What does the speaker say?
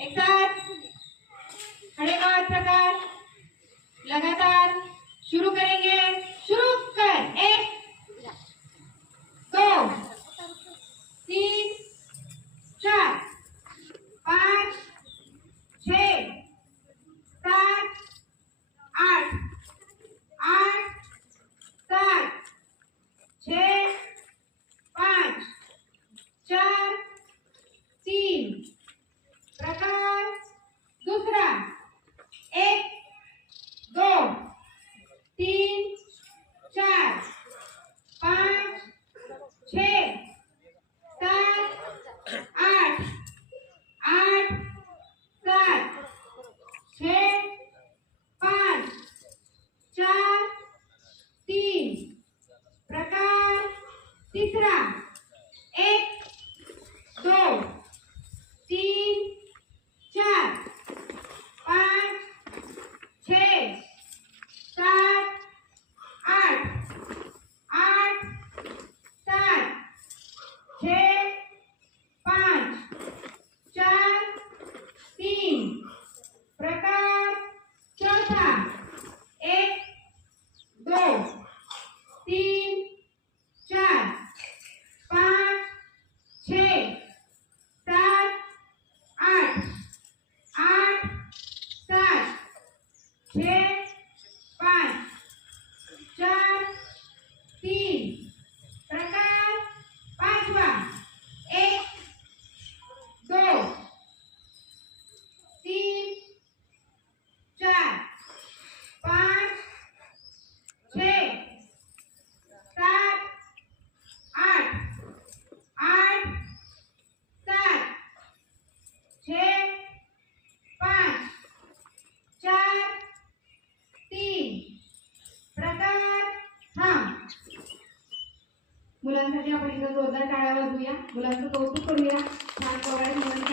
एक साथ खड़े का प्रकार लगातार शुरू करेंगे। शुरू कर। 1 2 3 4 5 6 7 8 8 7 6 5 4 3 प्रकार दूसरा। 1 2 3 4 5 6 7 8 8 7 6 5 4 3 प्रकार तीसरा। 1 2 3 4 5 6 7 8 8 7 6 5 4 3 प्रकार चौथा। 1 2 3 4 5 6 7 8 8 7 6 5 4 3 प्रकार पांचवा। 1 2 3 4 5 6 7 8 8 7 6 5 4 3 प्रकार हा। मुलांसाठी आपण एकदा जोरदार टाळ्या वाजवूया, मुलांचं कौतुक करूया. छान कवायत म्हणून